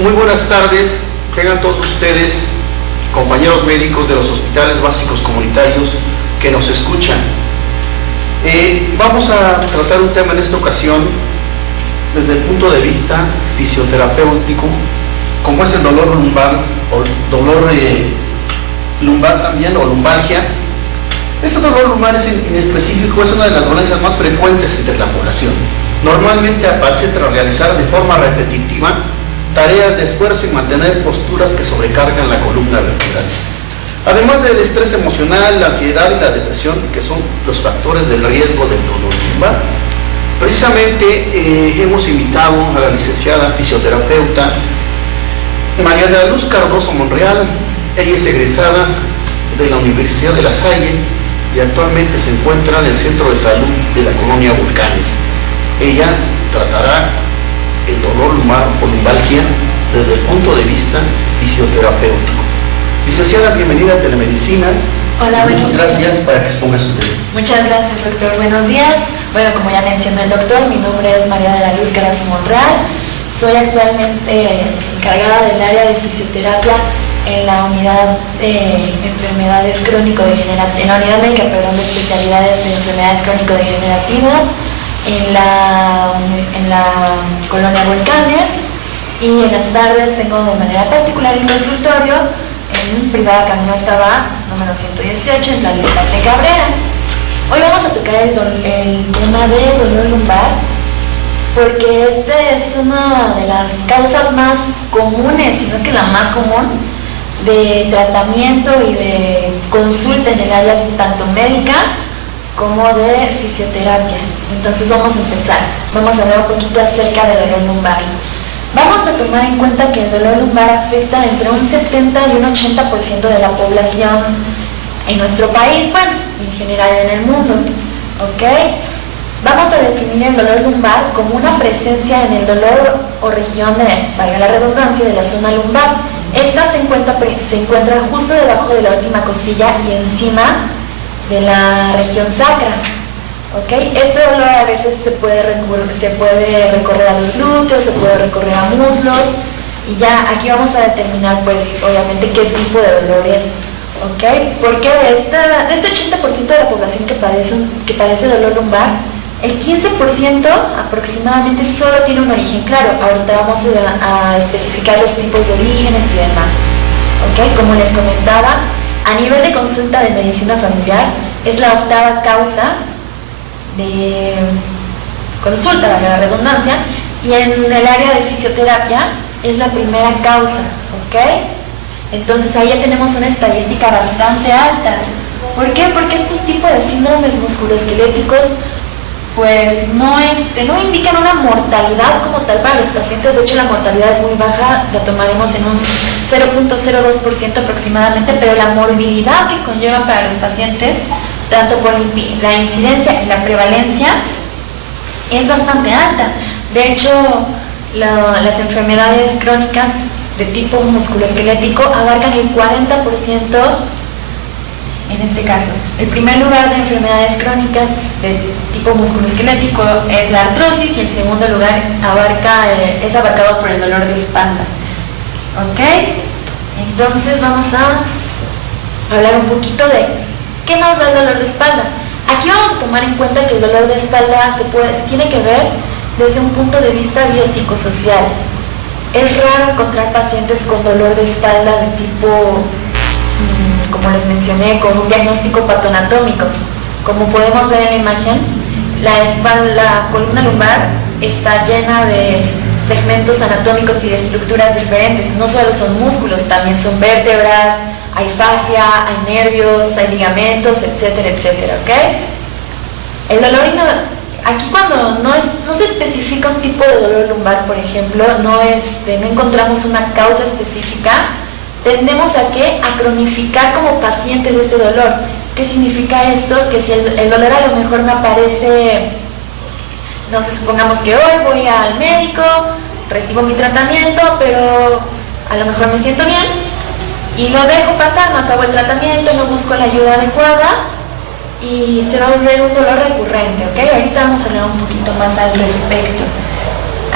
Muy buenas tardes, tengan todos ustedes, compañeros médicos de los hospitales básicos comunitarios que nos escuchan. Vamos a tratar un tema en esta ocasión desde el punto de vista fisioterapéutico, como es el dolor lumbar o dolor lumbar también, o lumbalgia. Este dolor lumbar en específico es una de las dolencias más frecuentes entre la población. Normalmente aparece tras realizar de forma repetitiva tareas de esfuerzo y mantener posturas que sobrecargan la columna vertebral. Además del estrés emocional, la ansiedad y la depresión, que son los factores del riesgo del dolor lumbar. Precisamente hemos invitado a la licenciada fisioterapeuta María de la Luz Cardoso Monreal. Ella es egresada de la Universidad de La Salle y actualmente se encuentra en el Centro de Salud de la Colonia Volcanes. Ella tratará el dolor lumbar o lumbalgia desde el punto de vista fisioterapéutico. Licenciada, bienvenida a Telemedicina. Hola, muchas gracias para que exponga su tema. Muchas gracias, doctor. Buenos días. Bueno, como ya mencionó el doctor, mi nombre es María de la Luz Cardoso Monreal. Soy actualmente encargada del área de fisioterapia en la unidad de enfermedades crónico-degenerativas, en la unidad médica, de especialidades de enfermedades crónico-degenerativas en la Colonia Volcanes, y en las tardes tengo de manera particular el consultorio en Privada Camino Octava, número 118, en Tlalnepantla Cabrera. Hoy vamos a tocar el tema de dolor lumbar, porque este es una de las causas más comunes, si no es que la más común, de tratamiento y de consulta en el área tanto médica como de fisioterapia. Entonces vamos a empezar. Vamos a hablar un poquito acerca de dolor lumbar. Vamos a tomar en cuenta que el dolor lumbar afecta entre un 70 y un 80% de la población en nuestro país, bueno, en general en el mundo, ¿ok? Vamos a definir el dolor lumbar como una presencia en el dolor o región valga la redundancia, de la zona lumbar. Esta se encuentra justo debajo de la última costilla y encima de la región sacra. ¿Okay? Este dolor a veces se puede recorrer a los glúteos, se puede recorrer a muslos, y ya aquí vamos a determinar pues obviamente qué tipo de dolor es. ¿Okay? Porque de este 80% de la población que padece dolor lumbar, el 15% aproximadamente solo tiene un origen claro. Ahorita vamos a especificar los tipos de orígenes y demás. ¿Okay? Como les comentaba, a nivel de consulta de medicina familiar es la octava causa de consulta, valga la redundancia, y en el área de fisioterapia es la primera causa, ¿ok? Entonces ahí ya tenemos una estadística bastante alta. ¿Por qué? Porque estos tipos de síndromes musculoesqueléticos pues no indican una mortalidad como tal para los pacientes. De hecho, la mortalidad es muy baja, la tomaremos en un 0.02% aproximadamente, pero la morbilidad que conlleva para los pacientes, tanto por la incidencia y la prevalencia, es bastante alta. De hecho, las enfermedades crónicas de tipo musculoesquelético abarcan el 40% en este caso. El primer lugar de enfermedades crónicas de tipo musculoesquelético es la artrosis, y el segundo lugar es abarcado por el dolor de espalda. ¿Ok? Entonces vamos a hablar un poquito de ¿qué nos da el dolor de espalda? Aquí vamos a tomar en cuenta que el dolor de espalda se tiene que ver desde un punto de vista biopsicosocial. Es raro encontrar pacientes con dolor de espalda de tipo, como les mencioné, con un diagnóstico patoanatómico. Como podemos ver en la imagen, la columna lumbar está llena de segmentos anatómicos y de estructuras diferentes. No solo son músculos, también son vértebras, hay fascia, hay nervios, hay ligamentos, etcétera, etcétera, ¿ok? El dolor aquí cuando no se especifica un tipo de dolor lumbar, por ejemplo, no encontramos una causa específica, tendemos a cronificar como pacientes este dolor. ¿Qué significa esto? Que si el dolor a lo mejor me aparece, no sé, supongamos que hoy voy al médico, recibo mi tratamiento, pero a lo mejor me siento bien, y lo dejo pasar, no acabo el tratamiento, no busco la ayuda adecuada, y se va a volver un dolor recurrente, ¿ok? Ahorita vamos a hablar un poquito más al respecto.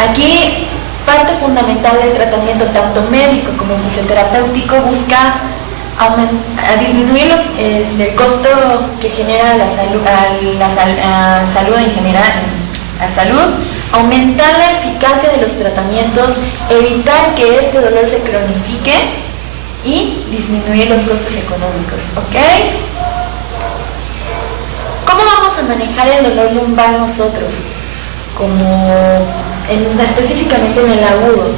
Aquí Parte fundamental del tratamiento tanto médico como fisioterapéutico busca disminuir el costo que genera la salud en general, la salud, aumentar la eficacia de los tratamientos, evitar que este dolor se cronifique y disminuir los costos económicos, ¿ok? ¿Cómo vamos a manejar el dolor lumbar nosotros? Específicamente en el agudo.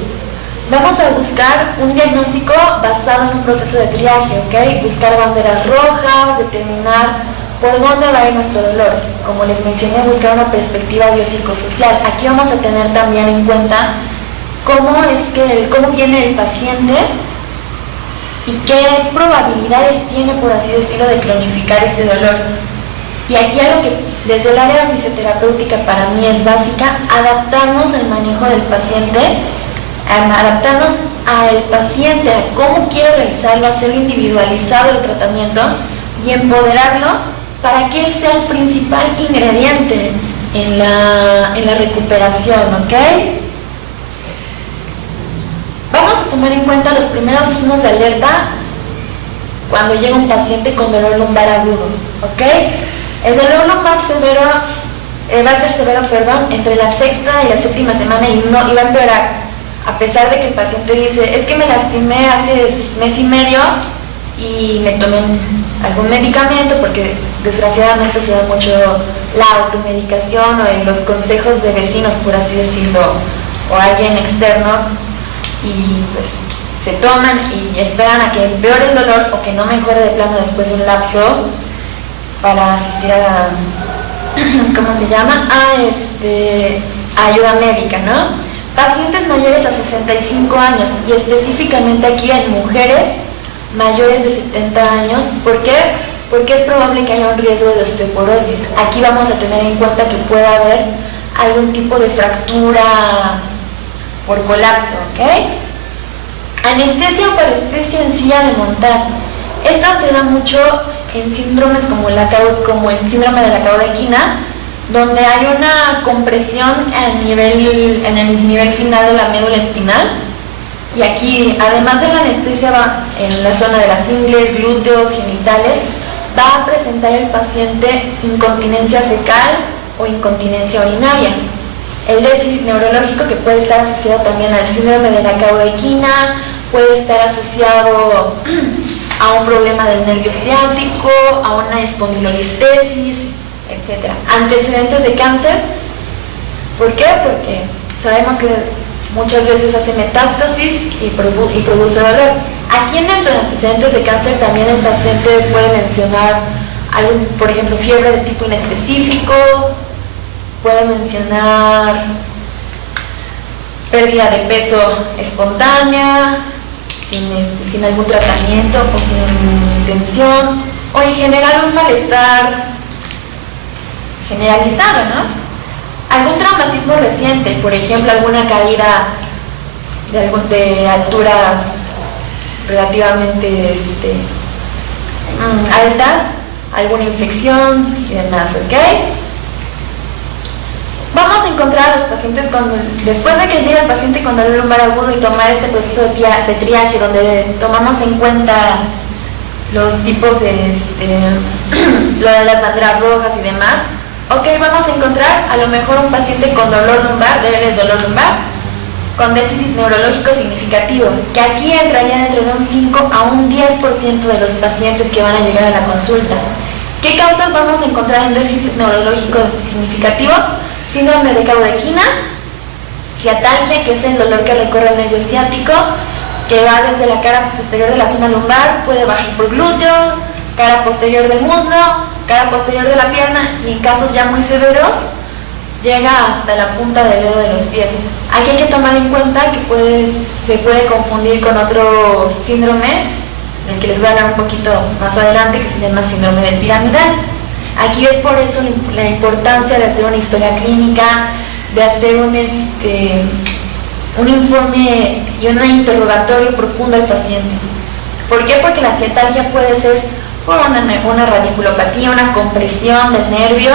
Vamos a buscar un diagnóstico basado en un proceso de triaje, ¿ok? Buscar banderas rojas, determinar por dónde va a ir nuestro dolor. Como les mencioné, buscar una perspectiva biopsicosocial. Aquí vamos a tener también en cuenta cómo viene el paciente y qué probabilidades tiene, por así decirlo, de cronificar este dolor. Y aquí algo que desde el área fisioterapéutica para mí es básica, adaptarnos al manejo del paciente, adaptarnos al paciente, a cómo quiere realizarlo, hacerlo individualizado el tratamiento y empoderarlo para que él sea el principal ingrediente en la recuperación, ¿ok? Vamos a tomar en cuenta los primeros signos de alerta cuando llega un paciente con dolor lumbar agudo, ¿ok? El dolor lumbar severo va a ser severo, entre la sexta y la séptima semana y va a empeorar, a pesar de que el paciente dice, es que me lastimé hace mes y medio y me tomé algún medicamento, porque desgraciadamente se da mucho la automedicación o los consejos de vecinos, por así decirlo, o alguien externo, y pues se toman y esperan a que empeore el dolor o que no mejore de plano después de un lapso para asistir a ¿cómo se llama? A ayuda médica, ¿no? Pacientes mayores a 65 años y específicamente aquí en mujeres mayores de 70 años. ¿Por qué? Porque es probable que haya un riesgo de osteoporosis. Aquí vamos a tener en cuenta que puede haber algún tipo de fractura por colapso, ¿ok? Anestesia o parestesia en silla de montar. Esta se da mucho en síndromes como el síndrome de la caudequina, donde hay una compresión en el nivel final de la médula espinal, y aquí, además de la anestesia, va en la zona de las ingles, glúteos, genitales, va a presentar el paciente incontinencia fecal o incontinencia urinaria. El déficit neurológico, que puede estar asociado también al síndrome de la caudequina, puede estar asociado a un problema del nervio ciático, a una espondilolistesis, etc. Antecedentes de cáncer. ¿Por qué? Porque sabemos que muchas veces hace metástasis y produce dolor. Aquí dentro de antecedentes de cáncer también el paciente puede mencionar algún, por ejemplo, fiebre de tipo inespecífico, puede mencionar pérdida de peso espontánea, sin algún tratamiento o sin intención, o en general un malestar generalizado, ¿no? Algún traumatismo reciente, por ejemplo, alguna caída de alturas relativamente altas, alguna infección y demás, ¿ok? Vamos a encontrar a los pacientes después de que llega el paciente con dolor lumbar agudo y tomar este proceso de triaje, donde tomamos en cuenta los tipos de lo de las banderas rojas y demás. Ok, vamos a encontrar a lo mejor un paciente con dolor lumbar, con déficit neurológico significativo, que aquí entraría dentro de un 5 a un 10% de los pacientes que van a llegar a la consulta. ¿Qué causas vamos a encontrar en déficit neurológico significativo? Síndrome de caudequina, ciatalgia, que es el dolor que recorre el nervio ciático, que va desde la cara posterior de la zona lumbar, puede bajar por glúteo, cara posterior del muslo, cara posterior de la pierna, y en casos ya muy severos llega hasta la punta del dedo de los pies. Aquí hay que tomar en cuenta que se puede confundir con otro síndrome, del que les voy a hablar un poquito más adelante, que se llama síndrome del piramidal. Aquí es por eso la importancia de hacer una historia clínica, de hacer un informe y un interrogatorio profundo al paciente. ¿Por qué? Porque la ciatalgia puede ser por una radiculopatía, una compresión del nervio,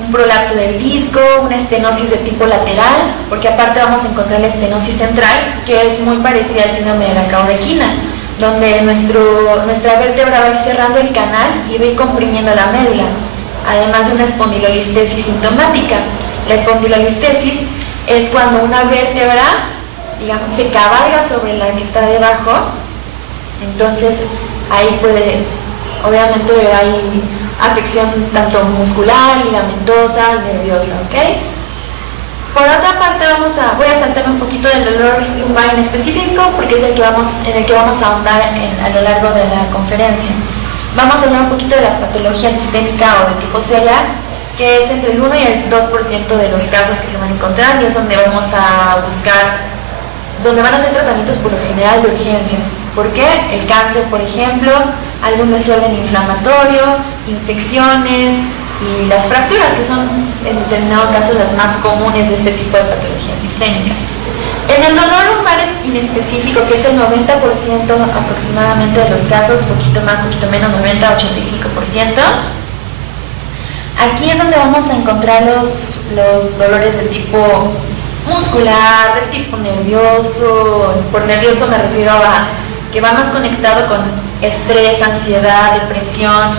un prolapso del disco, una estenosis de tipo lateral, porque aparte vamos a encontrar la estenosis central, que es muy parecida al síndrome de la caudequina, donde nuestra vértebra va a ir cerrando el canal y va a ir comprimiendo la médula, además de una espondilolistesis sintomática. La espondilolistesis es cuando una vértebra, digamos, se cabalga sobre la que está debajo, entonces ahí puede, obviamente hay afección tanto muscular, ligamentosa y nerviosa, ¿ok? Por otra parte voy a saltarme un poquito del dolor lumbar en específico porque es en el que vamos a ahondar a lo largo de la conferencia. Vamos a hablar un poquito de la patología sistémica o de tipo celiac, que es entre el 1 y el 2% de los casos que se van a encontrar y es donde vamos a buscar, donde van a hacer tratamientos por lo general de urgencias. ¿Por qué? El cáncer, por ejemplo, algún desorden inflamatorio, infecciones y las fracturas, que son en determinado caso las más comunes de este tipo de patologías sistémicas. En el dolor lumbar en específico, que es el 90% aproximadamente de los casos, poquito más, poquito menos, 90-85%, aquí es donde vamos a encontrar los dolores de tipo muscular, de tipo nervioso. Por nervioso me refiero a que va más conectado con estrés, ansiedad, depresión,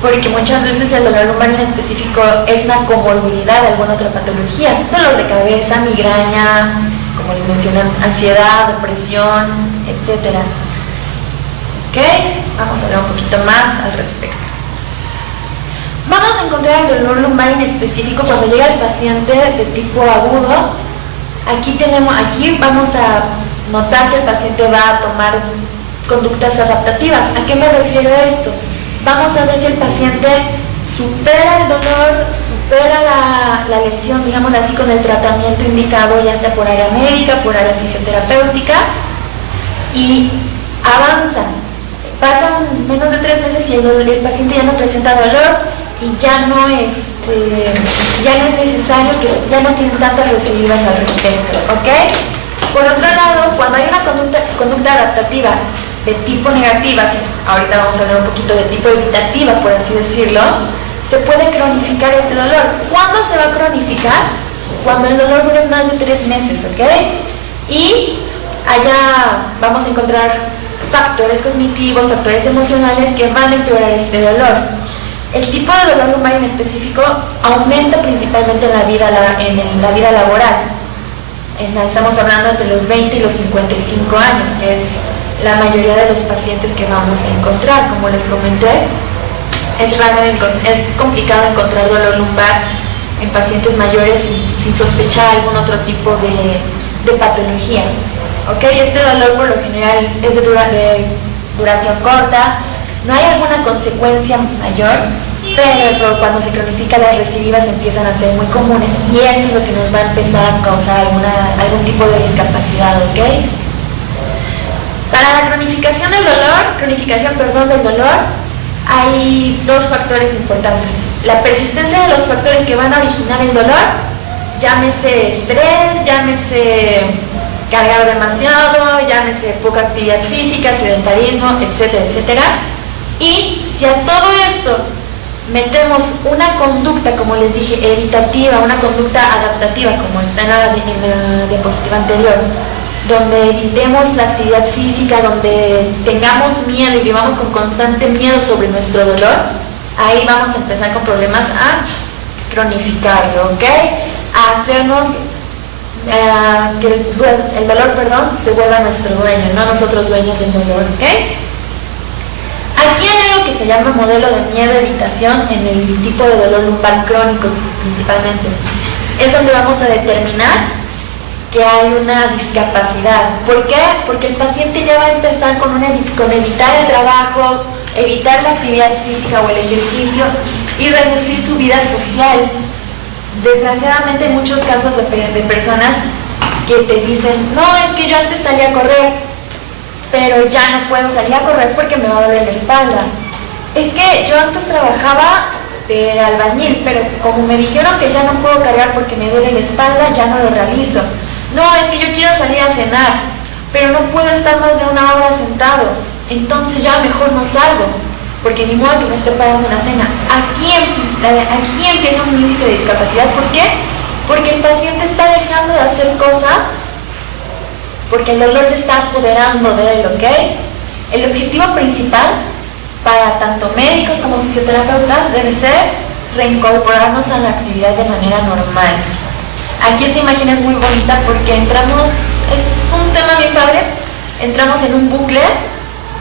porque muchas veces el dolor lumbar en específico es una comorbilidad de alguna otra patología, dolor de cabeza, migraña, como les mencioné, ansiedad, depresión, etc. ¿Ok? Vamos a hablar un poquito más al respecto. Vamos a encontrar el dolor lumbar en específico cuando llega el paciente de tipo agudo. Aquí vamos a notar que el paciente va a tomar conductas adaptativas. ¿A qué me refiero a esto? Vamos a ver si el paciente supera el dolor, supera la lesión, digámoslo así, con el tratamiento indicado, ya sea por área médica, por área fisioterapéutica, y avanza. Pasan menos de 3 meses y el paciente ya no presenta dolor y ya no es necesario, ya no tiene tantas recidivas al respecto, ¿ok? Por otro lado, cuando hay una conducta adaptativa de tipo negativa, que ahorita vamos a hablar un poquito de tipo evitativa, por así decirlo, se puede cronificar este dolor. ¿Cuándo se va a cronificar? Cuando el dolor dure más de 3 meses, ¿ok? Y allá vamos a encontrar factores cognitivos, factores emocionales que van a empeorar este dolor. El tipo de dolor lumbar en específico aumenta principalmente en la vida laboral. Estamos hablando entre los 20 y los 55 años, que es la mayoría de los pacientes que vamos a encontrar. Como les comenté, es complicado encontrar dolor lumbar en pacientes mayores sin sospechar algún otro tipo de patología. ¿Okay? Este dolor por lo general es de duración corta, no hay alguna consecuencia mayor, pero cuando se cronifica las recidivas empiezan a ser muy comunes y esto es lo que nos va a empezar a causar algún tipo de discapacidad, ¿ok? Para la cronificación del dolor, hay 2 factores importantes. La persistencia de los factores que van a originar el dolor, llámese estrés, llámese cargar demasiado, llámese poca actividad física, sedentarismo, etcétera, etcétera. Y si a todo esto metemos una conducta, como les dije, evitativa, una conducta adaptativa, como está en la diapositiva anterior, donde evitemos la actividad física, donde tengamos miedo y vivamos con constante miedo sobre nuestro dolor, ahí vamos a empezar con problemas a cronificarlo, ¿ok? A hacernos que el dolor, se vuelva nuestro dueño, no nosotros dueños del dolor, ¿ok? Aquí hay algo que se llama modelo de miedo-evitación en el tipo de dolor lumbar crónico principalmente. Es donde vamos a determinar que hay una discapacidad. ¿Por qué? Porque el paciente ya va a empezar con evitar el trabajo, evitar la actividad física o el ejercicio y reducir su vida social. Desgraciadamente hay muchos casos de personas que te dicen, no, es que yo antes salía a correr, pero ya no puedo salir a correr porque me va a doler la espalda. Es que yo antes trabajaba de albañil, pero como me dijeron que ya no puedo cargar porque me duele la espalda, ya no lo realizo. No, es que yo quiero salir a cenar, pero no puedo estar más de 1 hora sentado, entonces ya mejor no salgo. porque ni modo que me esté pagando una cena. Aquí empieza un índice de discapacidad. ¿Por qué? Porque el paciente está dejando de hacer cosas, porque el dolor se está apoderando de él, ¿ok? El objetivo principal para tanto médicos como fisioterapeutas debe ser reincorporarnos a la actividad de manera normal. Aquí esta imagen es muy bonita porque es un tema bien padre, entramos en un bucle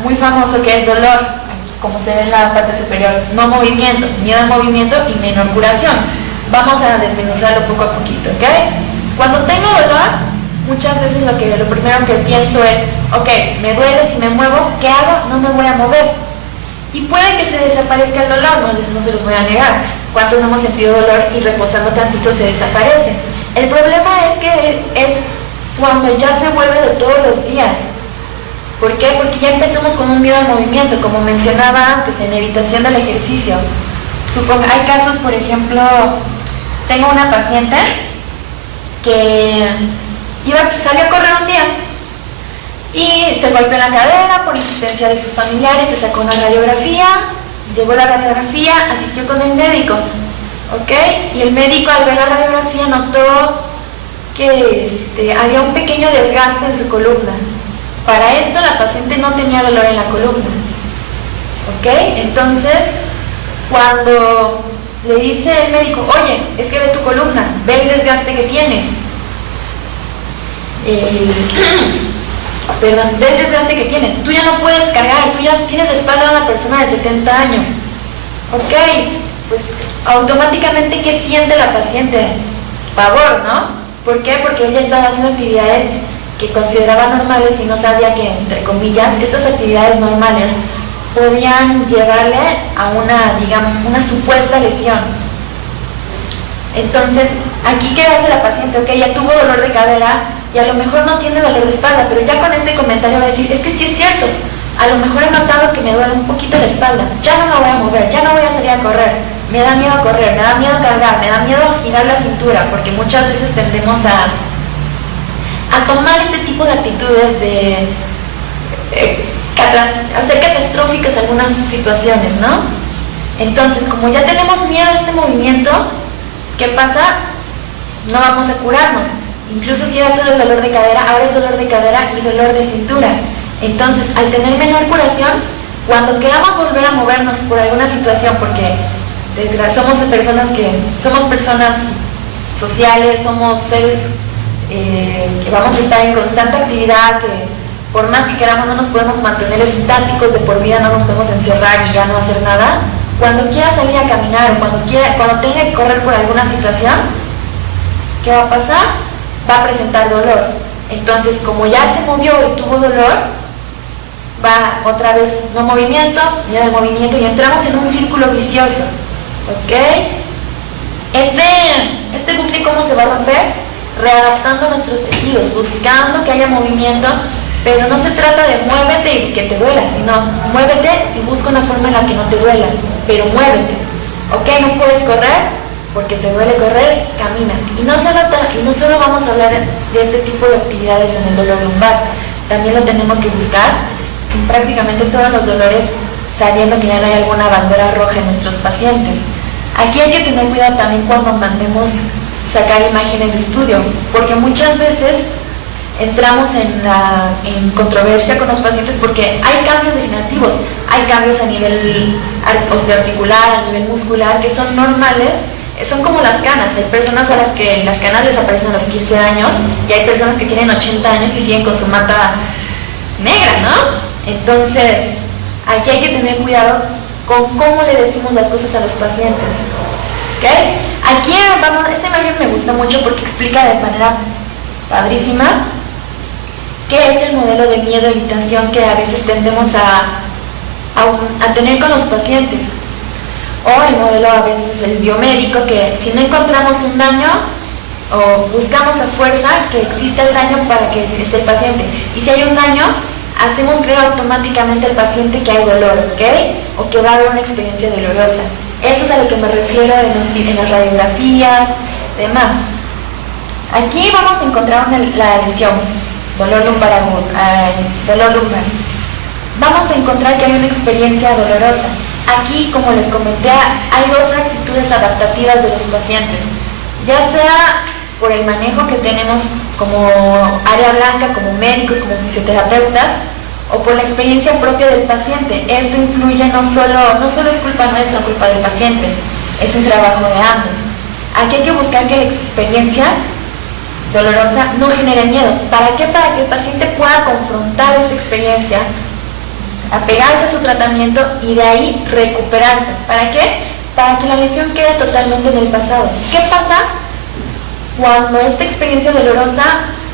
muy famoso que es dolor, como se ve en la parte superior, no movimiento, miedo al movimiento y menor curación. Vamos a desmenuzarlo poco a poquito, ¿ok? Cuando tengo dolor, muchas veces lo primero que pienso es, ok, me duele, si me muevo, ¿qué hago? No me voy a mover. Y puede que se desaparezca el dolor, no se los voy a negar. ¿Cuántos no hemos sentido dolor y reposando tantito se desaparece? El problema es que es cuando ya se vuelve de todos los días. ¿Por qué? Porque ya empezamos con un miedo al movimiento, como mencionaba antes, en evitación del ejercicio. Hay casos, por ejemplo, tengo una paciente que salió a correr un día y se golpeó en la cadera por insistencia de sus familiares, se sacó una radiografía, llevó la radiografía, asistió con el médico, ¿ok? Y el médico al ver la radiografía notó que había un pequeño desgaste en su columna. Para esto la paciente no tenía dolor en la columna, ¿ok? Entonces, cuando le dice el médico, oye, es que ve tu columna, ve el desgaste que tienes, ve el desgaste que tienes, tú ya no puedes cargar, tú ya tienes la espalda de una persona de 70 años, ¿ok? Pues automáticamente, ¿qué siente la paciente? Pavor, ¿no? ¿Por qué? Porque ella estaba haciendo actividades que consideraba normales y no sabía que, entre comillas, estas actividades normales podían llevarle a una supuesta lesión. Entonces, aquí ¿qué hace la paciente? Ok, ya tuvo dolor de cadera y a lo mejor no tiene dolor de espalda, pero ya con este comentario va a decir, es que sí es cierto, a lo mejor he notado que me duele un poquito la espalda, ya no me voy a mover, ya no voy a salir a correr, me da miedo correr, me da miedo cargar, me da miedo girar la cintura, porque muchas veces tendemos a tomar este tipo de actitudes de hacer catastróficas algunas situaciones, ¿no? Entonces, como ya tenemos miedo a este movimiento, ¿qué pasa? No vamos a curarnos. Incluso si era solo el dolor de cadera, ahora es dolor de cadera y dolor de cintura. Entonces, al tener menor curación, cuando queramos volver a movernos por alguna situación, porque somos personas sociales, somos seres que vamos a estar en constante actividad, que por más que queramos no nos podemos mantener estáticos de por vida, no nos podemos encerrar y ya no hacer nada. Cuando quiera salir a caminar o cuando tenga que correr por alguna situación, ¿qué va a pasar? Va a presentar dolor. Entonces, como ya se movió y tuvo dolor, va otra vez no movimiento, miedo al movimiento y entramos en un círculo vicioso, ¿ok? Este bucle, ¿cómo se va a romper? Readaptando nuestros tejidos, buscando que haya movimiento, pero no se trata de muévete y que te duela, sino muévete y busca una forma en la que no te duela, pero muévete, ¿ok? No puedes correr porque te duele correr, camina. Y no solo vamos a hablar de este tipo de actividades en el dolor lumbar, también lo tenemos que buscar en prácticamente todos los dolores, sabiendo que ya no hay alguna bandera roja en nuestros pacientes. Aquí hay que tener cuidado también cuando mandemos sacar imágenes de estudio, porque muchas veces entramos en controversia con los pacientes porque hay cambios degenerativos, hay cambios a nivel osteoarticular, a nivel muscular, que son normales, son como las canas. Hay personas a las que las canas les aparecen a los 15 años y hay personas que tienen 80 años y siguen con su mata negra, ¿no? Entonces, aquí hay que tener cuidado con cómo le decimos las cosas a los pacientes, ¿ok? Aquí esta imagen me gusta mucho porque explica de manera padrísima qué es el modelo de miedo-evitación que a veces tendemos a tener con los pacientes, o el modelo a veces el biomédico, que si no encontramos un daño o buscamos a fuerza que exista el daño para que esté el paciente, y si hay un daño hacemos creer automáticamente al paciente que hay dolor, ¿ok? O que va a haber una experiencia dolorosa. Eso es a lo que me refiero en las radiografías, demás. Aquí vamos a encontrar la lesión, dolor lumbar. Vamos a encontrar que hay una experiencia dolorosa. Aquí, como les comenté, hay dos actitudes adaptativas de los pacientes, ya sea por el manejo que tenemos como área blanca, como médicos, como fisioterapeutas, o por la experiencia propia del paciente. Esto influye, no solo es culpa nuestra o culpa del paciente, es un trabajo de ambos. Aquí hay que buscar que la experiencia dolorosa no genere miedo. ¿Para qué? Para que el paciente pueda confrontar esta experiencia, apegarse a su tratamiento y de ahí recuperarse. ¿Para qué? Para que la lesión quede totalmente en el pasado. ¿Qué pasa cuando esta experiencia dolorosa,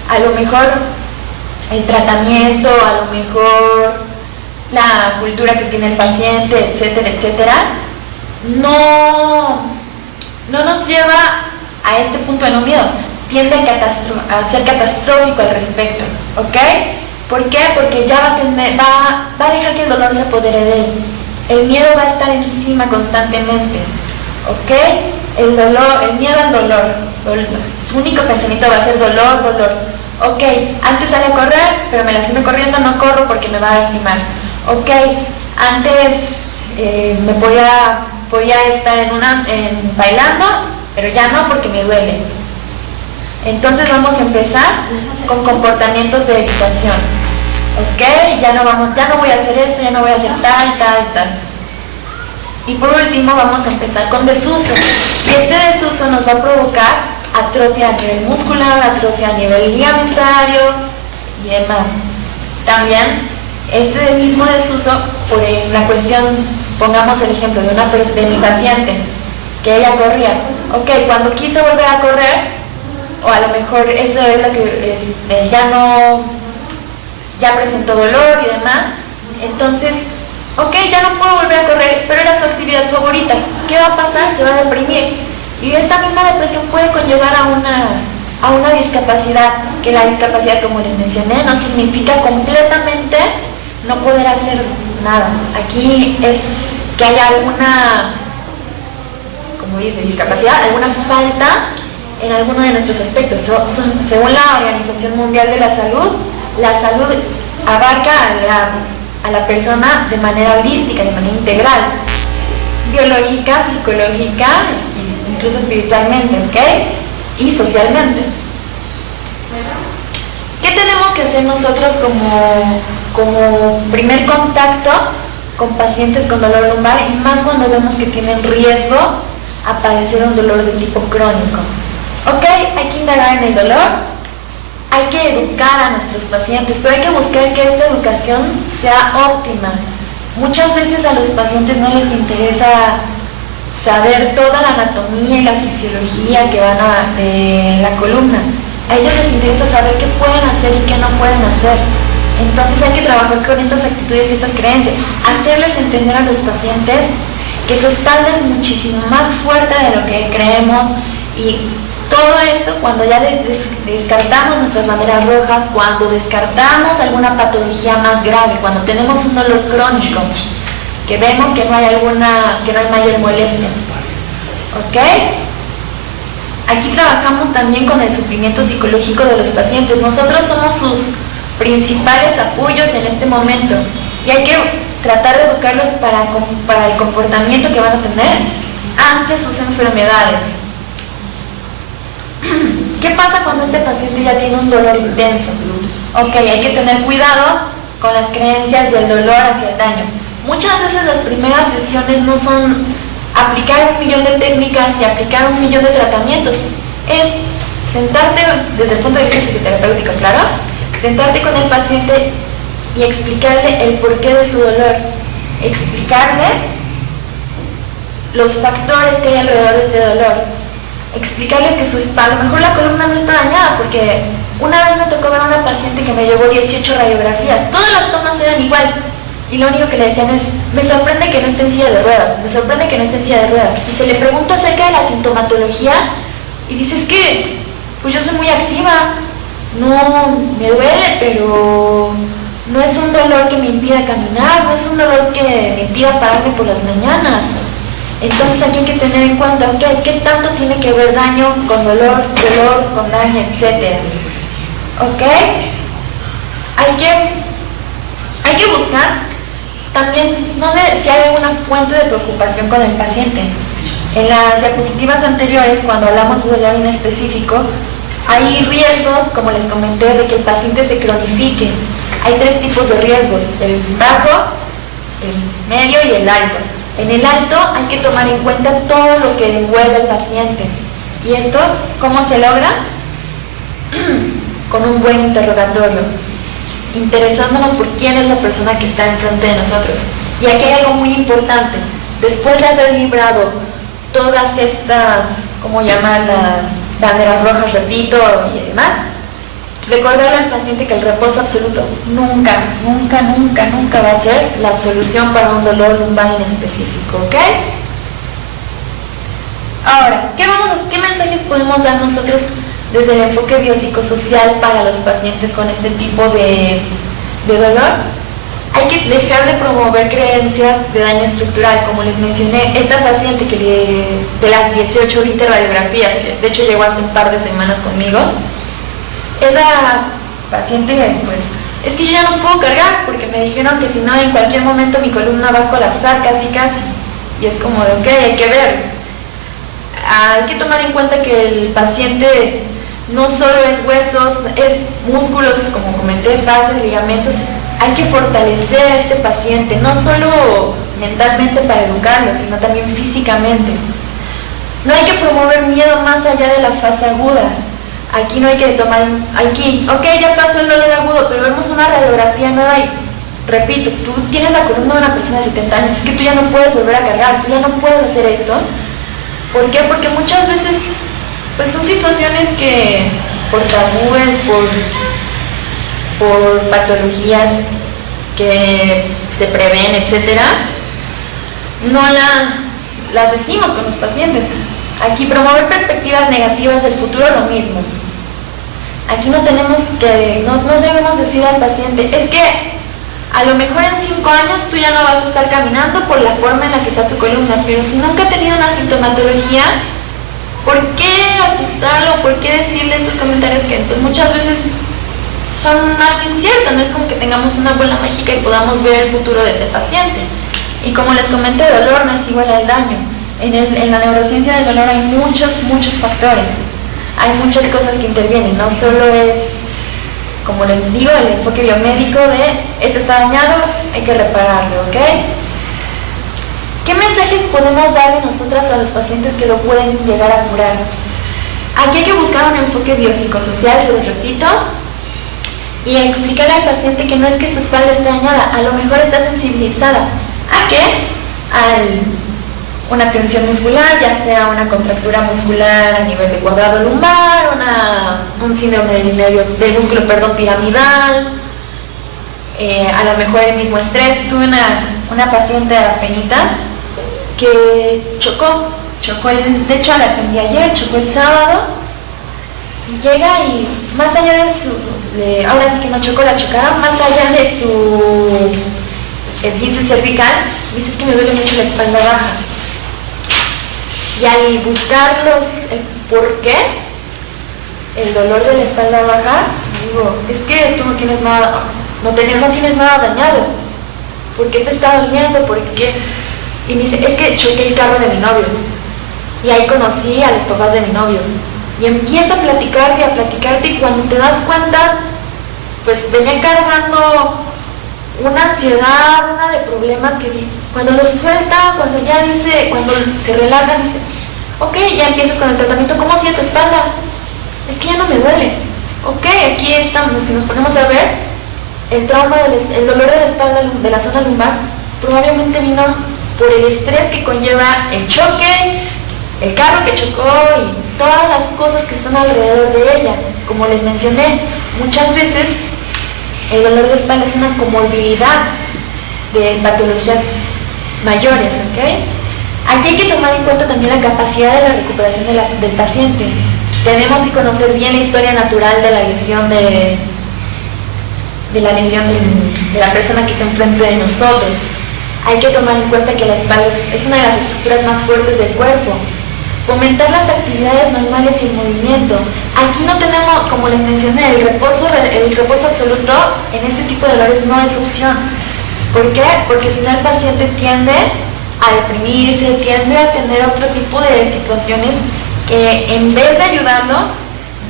a lo mejor el tratamiento, a lo mejor la cultura que tiene el paciente, etcétera, etcétera, no nos lleva a este punto de no miedo, tiende a ser catastrófico al respecto, ¿ok? ¿Por qué? Porque ya va a dejar que el dolor se apodere de él. El miedo va a estar encima constantemente, ¿ok? El miedo al dolor, su único pensamiento va a ser dolor, dolor. Ok, antes salí a correr, pero me lastimé corriendo, no corro porque me va a lastimar. Ok, antes me podía estar bailando, pero ya no porque me duele. Entonces vamos a empezar con comportamientos de evitación. Ok, ya no voy a hacer esto, ya no voy a hacer tal. Y por último vamos a empezar con desuso. Y este desuso nos va a provocar atrofia a nivel muscular, atrofia a nivel ligamentario y demás. También este mismo desuso, por la cuestión, pongamos el ejemplo de mi paciente, que ella corría. Ok, cuando quiso volver a correr, o a lo mejor eso es lo que ya presentó dolor y demás, entonces, ok, ya no puedo volver a correr, pero era su actividad favorita. ¿Qué va a pasar? Se va a deprimir. Y esta misma depresión puede conllevar a una discapacidad, que la discapacidad, como les mencioné, no significa completamente no poder hacer nada. Aquí es que haya alguna, como dice, discapacidad, alguna falta en alguno de nuestros aspectos. Según la Organización Mundial de la Salud abarca a la persona de manera holística, de manera integral, biológica, psicológica, incluso espiritualmente, ¿ok? Y socialmente. ¿Qué tenemos que hacer nosotros como primer contacto con pacientes con dolor lumbar, y más cuando vemos que tienen riesgo a padecer un dolor de tipo crónico? Ok, hay que indagar en el dolor, hay que educar a nuestros pacientes, pero hay que buscar que esta educación sea óptima. Muchas veces a los pacientes no les interesa saber toda la anatomía y la fisiología de la columna. A ellos les interesa saber qué pueden hacer y qué no pueden hacer. Entonces hay que trabajar con estas actitudes y estas creencias, hacerles entender a los pacientes que su espalda es muchísimo más fuerte de lo que creemos, y todo esto cuando ya descartamos nuestras banderas rojas, cuando descartamos alguna patología más grave, cuando tenemos un dolor crónico, que vemos que no hay mayor molestia. ¿Ok? Aquí trabajamos también con el sufrimiento psicológico de los pacientes. Nosotros somos sus principales apoyos en este momento, y hay que tratar de educarlos para el comportamiento que van a tener ante sus enfermedades. ¿Qué pasa cuando este paciente ya tiene un dolor intenso? Ok, hay que tener cuidado con las creencias del dolor hacia el daño. Muchas veces las primeras sesiones no son aplicar 1 millón de técnicas y aplicar 1 millón de tratamientos. Es sentarte, desde el punto de vista fisioterapéutico, claro, sentarte con el paciente y explicarle el porqué de su dolor, explicarle los factores que hay alrededor de este dolor, explicarles que a lo mejor la columna no está dañada, porque una vez me tocó ver a una paciente que me llevó 18 radiografías, todas las tomas eran igual, y lo único que le decían es: me sorprende que no esté en silla de ruedas, me sorprende que no esté en silla de ruedas. Y se le pregunta acerca de la sintomatología y dice: es que pues yo soy muy activa, no me duele, pero no es un dolor que me impida caminar, no es un dolor que me impida pararme por las mañanas. Entonces aquí hay que tener en cuenta, ok, ¿qué tanto tiene que ver daño con dolor con daño, etcétera? ¿Ok? Hay que buscar también si hay alguna fuente de preocupación con el paciente. En las diapositivas anteriores, cuando hablamos de dolor en específico, hay riesgos, como les comenté, de que el paciente se cronifique. Hay 3 tipos de riesgos: el bajo, el medio y el alto. En el alto hay que tomar en cuenta todo lo que envuelve al paciente. ¿Y esto cómo se logra? Con un buen interrogatorio, interesándonos por quién es la persona que está enfrente de nosotros. Y aquí hay algo muy importante: después de haber librado todas estas, ¿cómo llamarlas?, banderas rojas, repito, y demás, recordarle al paciente que el reposo absoluto nunca va a ser la solución para un dolor lumbar en específico, ¿ok? Ahora, ¿qué mensajes podemos dar nosotros desde el enfoque biopsicosocial para los pacientes con este tipo de dolor? Hay que dejar de promover creencias de daño estructural. Como les mencioné, esta paciente de las 18 o 20 radiografías, que de hecho llegó hace un par de semanas conmigo, esa paciente, pues, es que yo ya no puedo cargar porque me dijeron que si no, en cualquier momento mi columna va a colapsar casi. Y es como de, ok, hay que ver. Hay que tomar en cuenta que el paciente no solo es huesos, es músculos, como comenté, fascias, ligamentos. Hay que fortalecer a este paciente, no solo mentalmente para educarlo, sino también físicamente. No hay que promover miedo más allá de la fase aguda. Aquí no hay que tomar, ok, ya pasó el dolor agudo, pero vemos una radiografía nueva y, repito, tú tienes la columna de una persona de 70 años, es que tú ya no puedes volver a cargar, tú ya no puedes hacer esto. ¿Por qué? Porque muchas veces, pues son situaciones que, por tabúes, por patologías que se prevén, etcétera, no las decimos con los pacientes. Aquí promover perspectivas negativas del futuro, lo mismo. Aquí no debemos decir al paciente, es que a lo mejor en 5 años tú ya no vas a estar caminando por la forma en la que está tu columna, pero si nunca ha tenido una sintomatología, ¿por qué asustarlo? ¿Por qué decirle estos comentarios que pues, muchas veces son algo incierto? No es como que tengamos una bola mágica y podamos ver el futuro de ese paciente. Y como les comenté, el dolor no es igual al daño. En la neurociencia del dolor hay muchos factores. Hay muchas cosas que intervienen. No solo es, como les digo, el enfoque biomédico de esto está dañado, hay que repararlo, ¿ok? ¿Qué mensajes podemos darle nosotras a los pacientes que lo pueden llegar a curar? Aquí hay que buscar un enfoque biopsicosocial, se los repito, y explicarle al paciente que no es que su espalda esté dañada, a lo mejor está sensibilizada. ¿A qué? Una tensión muscular, ya sea una contractura muscular a nivel de cuadrado lumbar, un síndrome del músculo piramidal, a lo mejor el mismo estrés. Tuve una paciente apenitas que chocó de hecho la atendí ayer, chocó el sábado, y llega y más allá de ahora sí que no chocó, la chocaron, más allá de su esguince cervical, me dice, es que me duele mucho la espalda baja. Y al buscar por qué el dolor de la espalda baja, digo, es que tú no tienes nada dañado. ¿Por qué te está doliendo? ¿Por qué? Y me dice, es que choqué el carro de mi novio. Y ahí conocí a los papás de mi novio. Y empieza a platicarte, y cuando te das cuenta, pues venía cargando una ansiedad, una de problemas que cuando lo suelta, cuando se relaja, dice, ok, ya empiezas con el tratamiento. ¿Cómo sigue tu espalda? Es que ya no me duele. Ok, aquí estamos. Si nos ponemos a ver, el dolor de la espalda, de la zona lumbar, probablemente vino por el estrés que conlleva el choque, el carro que chocó y todas las cosas que están alrededor de ella. Como les mencioné, muchas veces el dolor de espalda es una comorbilidad de patologías mayores, ¿ok? Aquí hay que tomar en cuenta también la capacidad de la recuperación del paciente. Tenemos que conocer bien la historia natural de la lesión de la persona que está enfrente de nosotros. Hay que tomar en cuenta que la espalda es una de las estructuras más fuertes del cuerpo. Fomentar las actividades normales y el movimiento. Aquí no tenemos, como les mencioné, el reposo absoluto en este tipo de dolores no es opción. ¿Por qué? Porque si no el paciente tiende a deprimirse, tiende a tener otro tipo de situaciones que en vez de ayudarlo,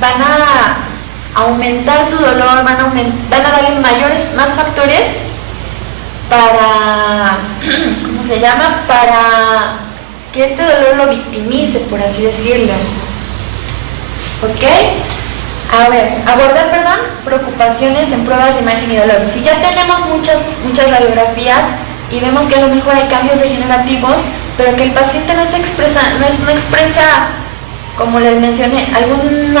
van a aumentar su dolor, van a darle más factores para, ¿cómo se llama? Para que este dolor lo victimice, por así decirlo. ¿Ok? A ver, abordar, preocupaciones en pruebas de imagen y dolor. Si ya tenemos muchas radiografías y vemos que a lo mejor hay cambios degenerativos, pero que el paciente no expresa, como les mencioné, algún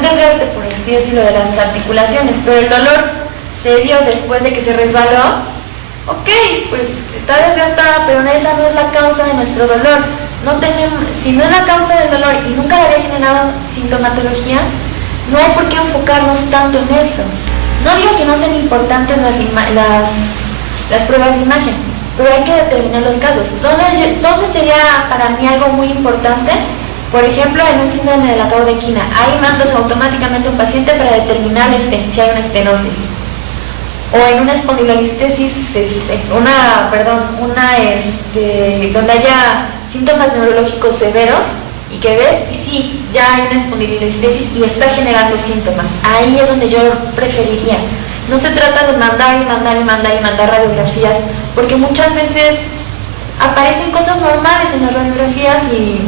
desgaste, por así decirlo, de las articulaciones, pero el dolor se dio después de que se resbaló, ok, pues está desgastada, pero esa no es la causa de nuestro dolor. Si no es la causa del dolor y nunca le había generado sintomatología, no hay por qué enfocarnos tanto en eso. No digo que no sean importantes las pruebas de imagen, pero hay que determinar los casos. ¿Dónde sería para mí algo muy importante? Por ejemplo, en un síndrome de la caudequina, ahí mandas automáticamente a un paciente para determinar si hay una estenosis. O en una espondilolistesis, donde haya síntomas neurológicos severos y que ves, y sí, ya hay una espondilolistesis y está generando síntomas. Ahí es donde yo preferiría. No se trata de mandar radiografías, porque muchas veces aparecen cosas normales en las radiografías y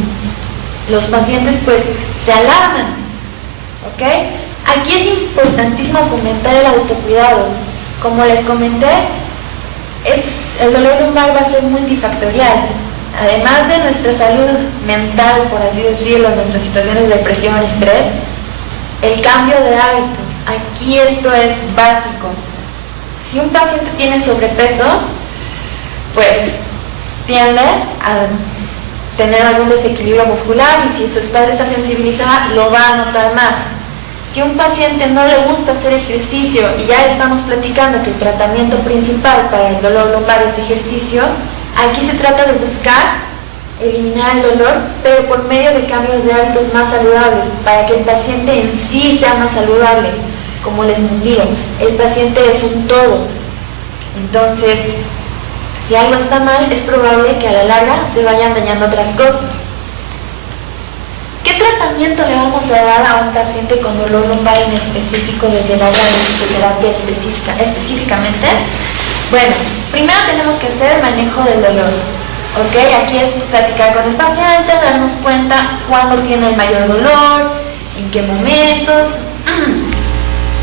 los pacientes pues se alarman, ¿ok? Aquí es importantísimo fomentar el autocuidado. Como les comenté, el dolor lumbar va a ser multifactorial. Además de nuestra salud mental, por así decirlo, nuestras situaciones de depresión, estrés, el cambio de hábitos. Aquí esto es básico. Si un paciente tiene sobrepeso, pues tiende a tener algún desequilibrio muscular y si su espalda está sensibilizada, lo va a notar más. Si un paciente no le gusta hacer ejercicio y ya estamos platicando que el tratamiento principal para el dolor lumbar es ejercicio, aquí se trata de buscar eliminar el dolor, pero por medio de cambios de hábitos más saludables, para que el paciente en sí sea más saludable. Como les digo, el paciente es un todo. Entonces, si algo está mal, es probable que a la larga se vayan dañando otras cosas. ¿Qué tratamiento le vamos a dar a un paciente con dolor lumbar en específico desde el área de fisioterapia específicamente? Bueno, primero tenemos que hacer manejo del dolor. ¿Ok? Aquí es platicar con el paciente, darnos cuenta cuándo tiene el mayor dolor, en qué momentos.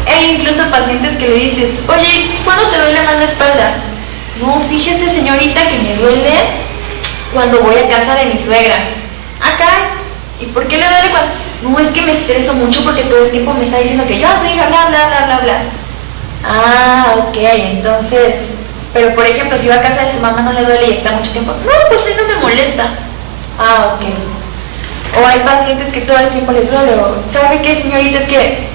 Hay incluso pacientes que le dices, oye, ¿cuándo te duele más la espalda? No, fíjese señorita que me duele cuando voy a casa de mi suegra. Acá. ¿Y por qué le duele cuando? No, es que me estreso mucho porque todo el tiempo me está diciendo que yo soy hija, bla, bla, bla, bla, bla. Ah, ok, entonces, pero por ejemplo, si va a casa de su mamá no le duele y está mucho tiempo, no, pues él no me molesta. Ah, ok. O hay pacientes que todo el tiempo les duele, o ¿sabe qué, señorita? Es que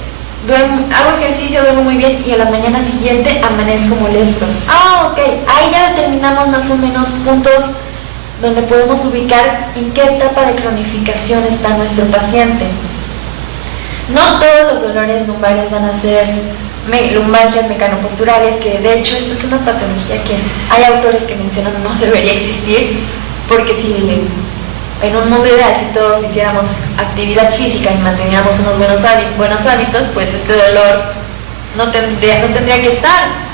hago ejercicio, duermo muy bien y a la mañana siguiente amanezco molesto. Ah, ok, ahí ya determinamos más o menos puntos donde podemos ubicar en qué etapa de cronificación está nuestro paciente. No todos los dolores lumbares van a ser lumbalgias mecanoposturales, que de hecho esta es una patología que hay autores que mencionan no debería existir, porque si en un mundo ideal, si todos hiciéramos actividad física y manteniéramos unos buenos hábitos, pues este dolor no tendría que estar,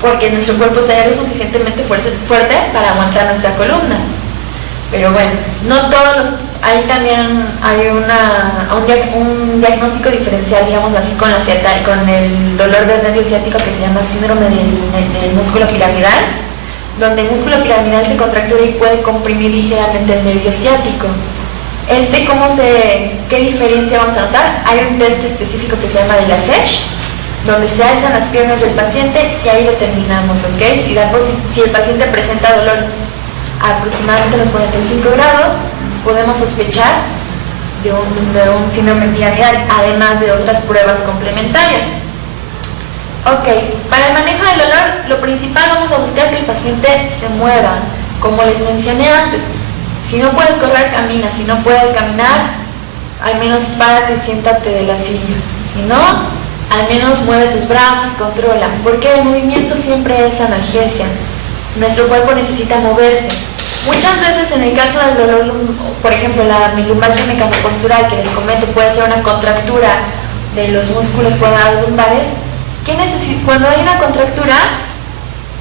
porque nuestro cuerpo estaría lo suficientemente fuerte para aguantar nuestra columna. Pero bueno, no todos ahí también hay un diagnóstico diferencial, digamos así, con el dolor del nervio ciático, que se llama síndrome del músculo piramidal, donde el músculo piramidal se contractura y puede comprimir ligeramente el nervio ciático. ¿Qué diferencia vamos a notar? Hay un test específico que se llama de la SECH, donde se alzan las piernas del paciente y ahí determinamos, ¿ok? Si el paciente presenta dolor aproximadamente a los 45 grados, podemos sospechar de un síndrome piramidal, además de otras pruebas complementarias. Ok, para el manejo del dolor, lo principal vamos a buscar que el paciente se mueva, como les mencioné antes. Si no puedes correr, camina. Si no puedes caminar, al menos párate y siéntate de la silla. Si no, Al menos mueve tus brazos, controla, porque el movimiento siempre es analgesia. Nuestro cuerpo necesita moverse. Muchas veces en el caso del dolor, por ejemplo, la lumbalgia mecanopostural que les comento puede ser una contractura de los músculos cuadrados lumbares. Cuando hay una contractura,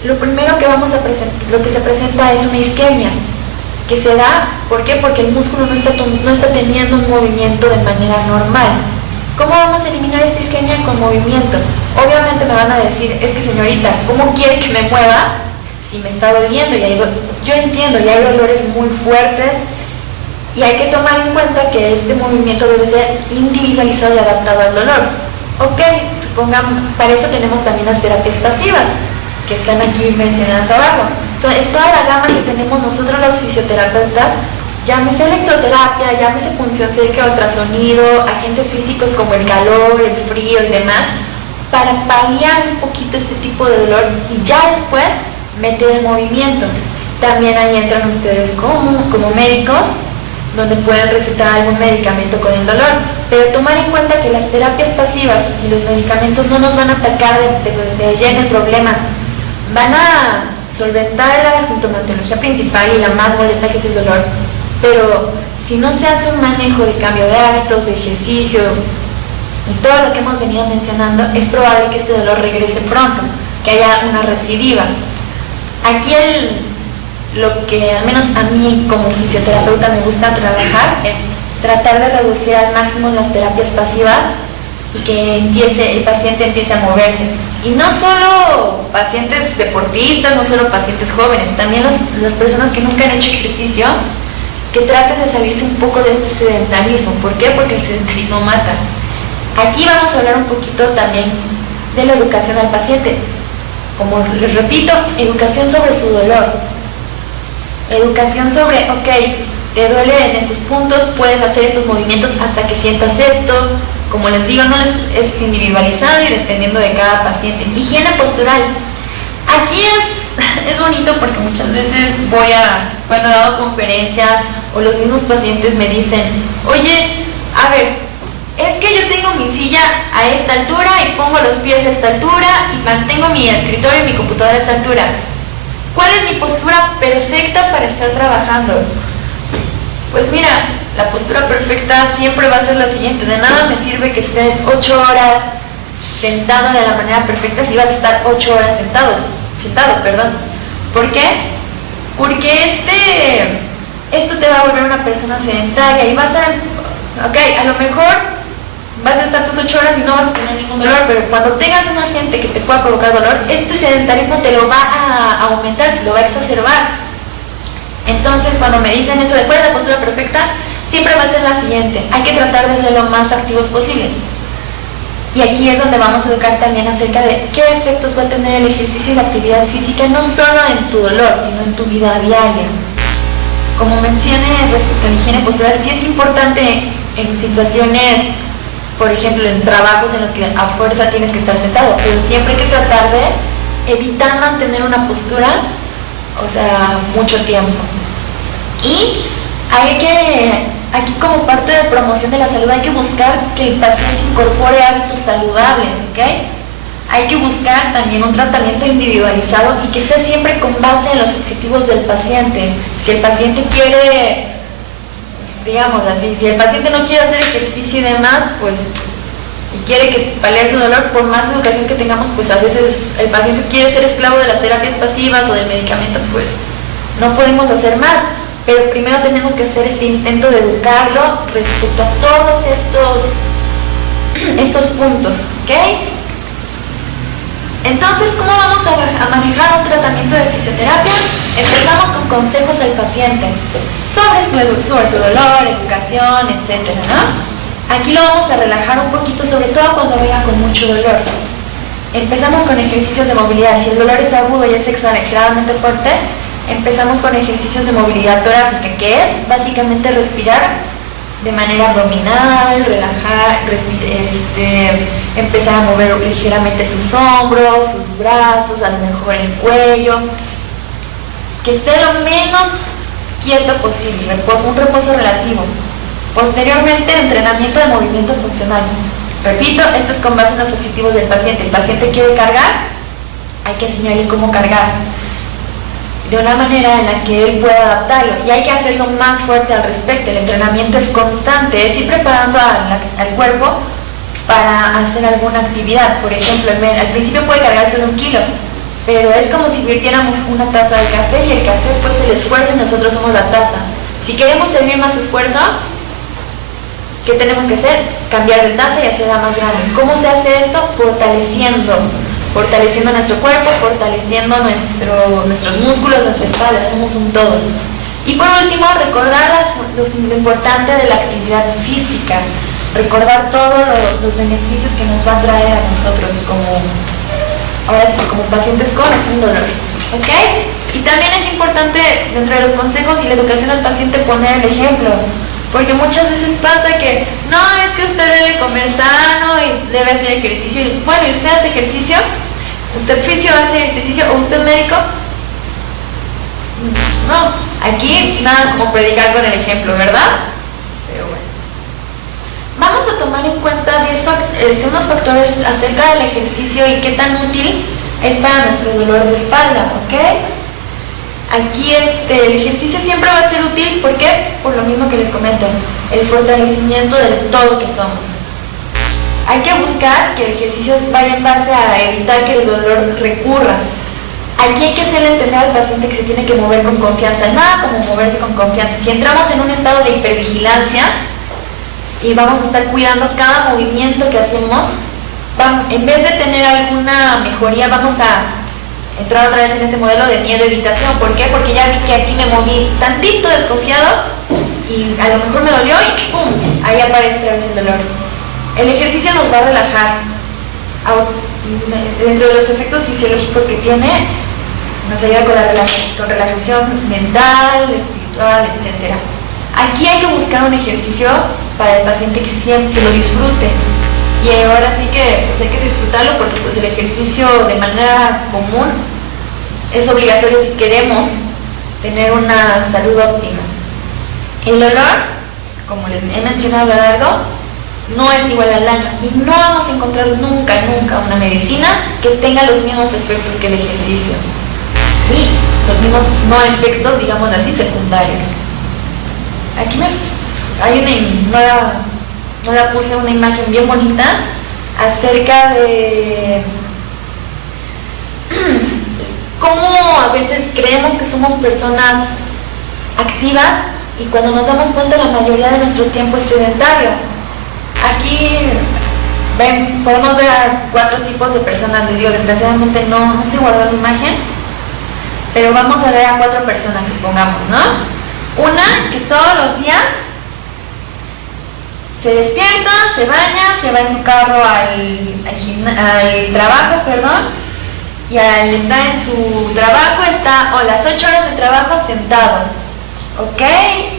lo primero que lo que se presenta es una isquemia, que se da, ¿por qué? Porque el músculo no está teniendo un movimiento de manera normal. ¿Cómo vamos a eliminar esta isquemia? Con movimiento. Obviamente me van a decir, es que señorita, ¿cómo quiere que me mueva si me está doliendo? Yo entiendo, y hay dolores muy fuertes, y hay que tomar en cuenta que este movimiento debe ser individualizado y adaptado al dolor. Ok, supongamos, para eso tenemos también las terapias pasivas, que están aquí mencionadas abajo. Es toda la gama que tenemos nosotros los fisioterapeutas, llámese electroterapia, llámese punción seca, ultrasonido, agentes físicos como el calor, el frío y demás, para paliar un poquito este tipo de dolor y ya después meter el movimiento. También ahí entran ustedes como médicos, donde pueden recetar algún medicamento con el dolor, pero tomar en cuenta que las terapias pasivas y los medicamentos no nos van a atacar de lleno el problema, van a solventar la sintomatología principal y la más molesta, que es el dolor, pero si no se hace un manejo de cambio de hábitos, de ejercicio y todo lo que hemos venido mencionando, es probable que este dolor regrese pronto, que haya una recidiva. Aquí lo que al menos a mí como fisioterapeuta me gusta trabajar es tratar de reducir al máximo las terapias pasivas y que el paciente empiece a moverse. Y no solo pacientes deportistas, no solo pacientes jóvenes, también las personas que nunca han hecho ejercicio, que traten de salirse un poco de este sedentarismo. ¿Por qué? Porque el sedentarismo mata. Aquí vamos a hablar un poquito también de la educación al paciente. Como les repito, educación sobre su dolor. Educación sobre, ok, te duele en estos puntos, puedes hacer estos movimientos hasta que sientas esto. Como les digo, no es individualizado y dependiendo de cada paciente. Higiene postural. Aquí es bonito porque muchas veces cuando he dado conferencias o los mismos pacientes me dicen, oye, a ver, es que yo tengo mi silla a esta altura y pongo los pies a esta altura y mantengo mi escritorio y mi computadora a esta altura. ¿Cuál es mi postura perfecta para estar trabajando? Pues mira, la postura perfecta siempre va a ser la siguiente. De nada me sirve que estés 8 horas sentado de la manera perfecta si vas a estar 8 horas sentado. ¿Por qué? Porque esto te va a volver una persona sedentaria y a lo mejor vas a estar tus 8 horas y no vas a tener ningún dolor, pero cuando tengas un agente que te pueda provocar dolor, este sedentarismo te lo va a aumentar, te lo va a exacerbar. Entonces, cuando me dicen eso de cuál es la postura perfecta, siempre va a ser la siguiente. Hay que tratar de ser lo más activos posibles. Y aquí es donde vamos a educar también acerca de qué efectos va a tener el ejercicio y la actividad física, no solo en tu dolor, sino en tu vida diaria. Como mencioné respecto a la higiene postural, sí es importante en situaciones, por ejemplo, en trabajos en los que a fuerza tienes que estar sentado, pero siempre hay que tratar de evitar mantener una postura, mucho tiempo. Y aquí como parte de promoción de la salud hay que buscar que el paciente incorpore hábitos saludables, ¿ok? Hay que buscar también un tratamiento individualizado y que sea siempre con base en los objetivos del paciente. Si el paciente quiere, digamos así, si el paciente no quiere hacer ejercicio y demás, y quiere paliar su dolor, por más educación que tengamos, a veces el paciente quiere ser esclavo de las terapias pasivas o del medicamento, no podemos hacer más. Pero primero tenemos que hacer este intento de educarlo respecto a todos estos puntos, ¿ok? Entonces, ¿cómo vamos a manejar un tratamiento de fisioterapia? Empezamos con consejos al paciente sobre su dolor, educación, etc., ¿no? Aquí lo vamos a relajar un poquito, sobre todo cuando venga con mucho dolor. Empezamos con ejercicios de movilidad. Si el dolor es agudo y es exageradamente fuerte, empezamos con ejercicios de movilidad torácica, que es básicamente respirar de manera abdominal, relajar, empezar a mover ligeramente sus hombros, sus brazos, a lo mejor el cuello, que esté lo menos quieto posible, un reposo relativo. Posteriormente, entrenamiento de movimiento funcional. Repito, esto es con base en los objetivos del paciente. El paciente quiere cargar, hay que enseñarle cómo cargar de una manera en la que él pueda adaptarlo, y hay que hacerlo más fuerte al respecto. El entrenamiento es constante, es ir preparando al cuerpo para hacer alguna actividad. Por ejemplo, al principio puede cargar solo 1 kilo, pero es como si virtiéramos una taza de café y el café fuese el esfuerzo y nosotros somos la taza. Si queremos servir más esfuerzo, ¿qué tenemos que hacer? Cambiar de taza y hacerla más grande. ¿Cómo se hace esto? Fortaleciendo nuestro cuerpo, fortaleciendo nuestros músculos, nuestra espalda, somos un todo. Y por último, recordar lo importante de la actividad física, recordar todos los beneficios que nos va a traer a nosotros como pacientes con un dolor. ¿Ok? Y también es importante, dentro de los consejos y la educación al paciente, poner el ejemplo. Porque muchas veces pasa que, no, es que usted debe comer sano y debe hacer ejercicio. Y, bueno, ¿y usted hace ejercicio? ¿Usted fisio hace ejercicio? ¿O usted médico? No, aquí nada como predicar con el ejemplo, ¿verdad? Pero bueno. Vamos a tomar en cuenta unos factores acerca del ejercicio y qué tan útil es para nuestro dolor de espalda, ¿ok? Aquí el ejercicio siempre va a ser útil, ¿por qué? Por lo mismo que les comento, el fortalecimiento del todo que somos. Hay que buscar que el ejercicio vaya en base a evitar que el dolor recurra. Aquí hay que hacerle entender al paciente que se tiene que mover con confianza, nada como moverse con confianza. Si entramos en un estado de hipervigilancia y vamos a estar cuidando cada movimiento que hacemos, en vez de tener alguna mejoría, vamos a entrar otra vez en este modelo de miedo-evitación. ¿Por qué? Porque ya vi que aquí me moví tantito desconfiado y a lo mejor me dolió y ¡pum! Ahí aparece otra vez el dolor. El ejercicio nos va a relajar. Dentro de los efectos fisiológicos que tiene, nos ayuda con relajación mental, espiritual, etc. Aquí hay que buscar un ejercicio para el paciente que lo disfrute. Y ahora sí que hay que disfrutarlo, porque el ejercicio de manera común es obligatorio si queremos tener una salud óptima. El dolor, como les he mencionado a lo largo, no es igual al daño, y no vamos a encontrar nunca una medicina que tenga los mismos efectos que el ejercicio, y los mismos no efectos, digamos así, secundarios. Aquí ahora puse una imagen bien bonita acerca de cómo a veces creemos que somos personas activas y cuando nos damos cuenta la mayoría de nuestro tiempo es sedentario. Aquí podemos ver a 4 tipos de personas. Les digo, desgraciadamente no se guardó la imagen, pero vamos a ver a 4 personas, supongamos, ¿no? Una que todos los días se despierta, se baña, se va en su carro al trabajo, y al estar en su trabajo está las 8 horas de trabajo sentado, ¿ok?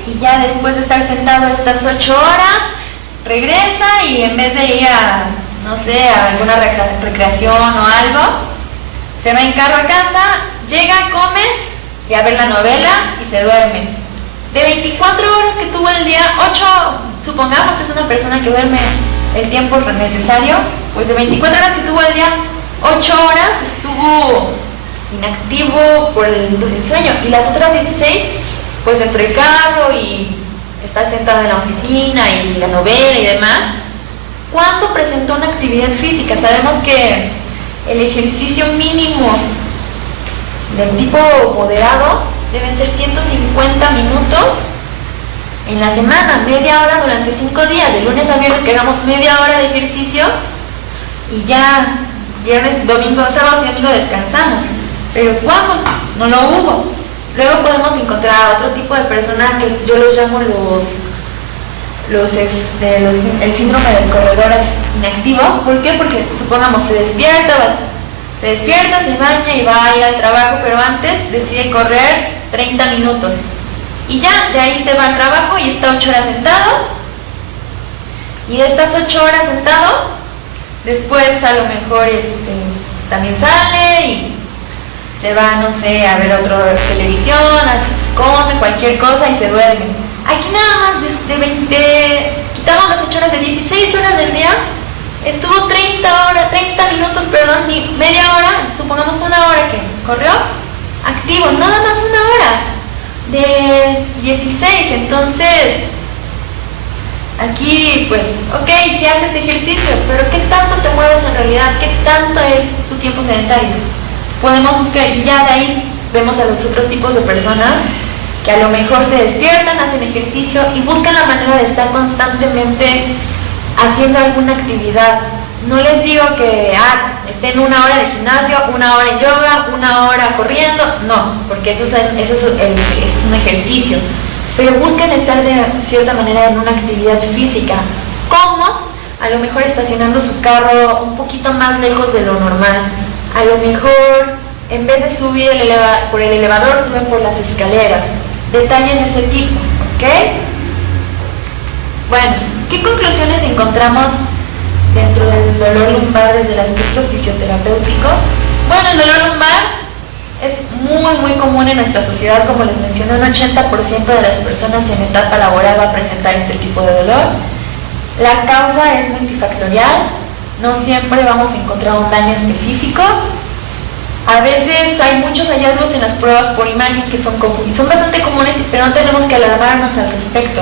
Y ya después de estar sentado estas 8 horas, regresa y en vez de ir a alguna recreación o algo, se va en carro a casa, llega, come y a ver la novela y se duerme. De 24 horas que tuvo el día, 8, supongamos que es una persona que duerme el tiempo necesario, pues de 24 horas que tuvo el día, 8 horas estuvo inactivo por el sueño, y las otras 16, pues entre el carro y estar sentado en la oficina y la novela y demás. ¿Cuándo presentó una actividad física? Sabemos que el ejercicio mínimo del tipo moderado deben ser 150 minutos en la semana, media hora durante 5 días, de lunes a viernes que hagamos media hora de ejercicio y ya viernes, domingo, sábado y domingo descansamos. Pero ¿cuándo? No lo hubo. Luego podemos encontrar otro tipo de personas que yo los llamo el síndrome del corredor inactivo. ¿Por qué? Porque supongamos se despierta, se baña y va a ir al trabajo, pero antes decide correr 30 minutos. Y ya, de ahí se va al trabajo y está 8 horas sentado. Y de estas 8 horas sentado, después a lo mejor también sale y se va, a ver otra televisión, come cualquier cosa y se duerme. Aquí nada más quitamos las 8 horas, de 16 horas del día, estuvo 30 minutos, perdón, ni media hora, supongamos una hora que corrió, activo, nada más una hora, de 16, entonces, aquí pues, ok, si haces ejercicio, pero ¿qué tanto te mueves en realidad? ¿Qué tanto es tu tiempo sedentario? Podemos buscar, y ya de ahí vemos a los otros tipos de personas que a lo mejor se despiertan, hacen ejercicio y buscan la manera de estar constantemente haciendo alguna actividad. No les digo que estén una hora en el gimnasio, una hora en yoga, una hora corriendo, no, porque eso es un ejercicio. Pero busquen estar de cierta manera en una actividad física. ¿Cómo? A lo mejor estacionando su carro un poquito más lejos de lo normal. A lo mejor en vez de subir por el elevador, suben por las escaleras. Detalles de ese tipo, ¿ok? Bueno, ¿qué conclusiones encontramos dentro del dolor lumbar desde el aspecto fisioterapéutico? Bueno, el dolor lumbar es muy común en nuestra sociedad, como les mencioné, un 80% de las personas en etapa laboral va a presentar este tipo de dolor. La causa es multifactorial, no siempre vamos a encontrar un daño específico. A veces hay muchos hallazgos en las pruebas por imagen que son bastante comunes, pero no tenemos que alarmarnos al respecto.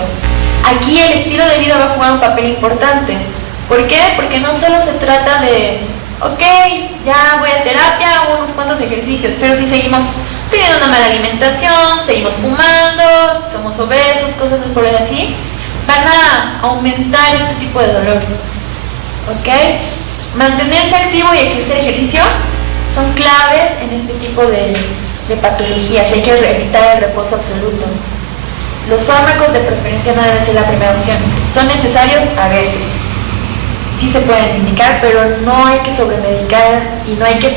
Aquí el estilo de vida va a jugar un papel importante. ¿Por qué? Porque no solo se trata de, ok, ya voy a terapia, hago unos cuantos ejercicios, pero si seguimos teniendo una mala alimentación, seguimos fumando, somos obesos, cosas por el así, van a aumentar este tipo de dolor. ¿Ok? Mantenerse activo y ejercer ejercicio son claves en este tipo de patologías. Hay que evitar el reposo absoluto. Los fármacos de preferencia no deben ser la primera opción. Son necesarios a veces. Sí se pueden indicar, pero no hay que sobremedicar y no hay que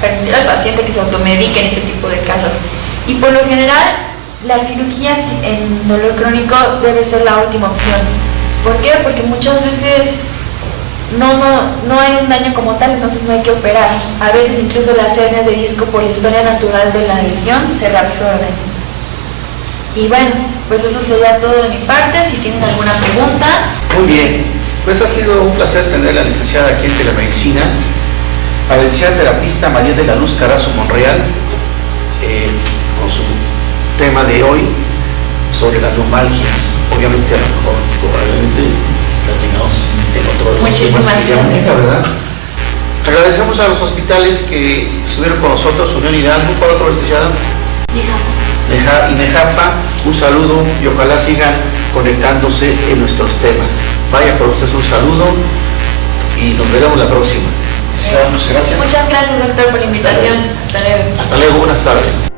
permitir al paciente que se automedique en este tipo de casos. Y por lo general, la cirugía en dolor crónico debe ser la última opción. ¿Por qué? Porque muchas veces no hay un daño como tal, entonces no hay que operar. A veces incluso las hernias de disco, por la historia natural de la lesión, se reabsorben. Y bueno, pues eso sería todo de mi parte. Si tienen alguna pregunta. Muy bien, pues ha sido un placer tener a la licenciada aquí en Telemedicina, a la licenciada terapista María de la Luz Carazo Monreal, con su tema de hoy sobre las lumbalgias. Obviamente, a lo mejor, probablemente la tengamos en otro Muchísimas gracias. ¿Verdad? Agradecemos a los hospitales que estuvieron con nosotros, Unión Hidalgo, ¿cuál otro, licenciada? Y Nejapa, un saludo y ojalá sigan conectándose en nuestros temas. Vaya por ustedes un saludo y nos veremos la próxima. Muchas gracias. Muchas gracias, doctor, por la invitación. Hasta luego. Hasta luego, buenas tardes.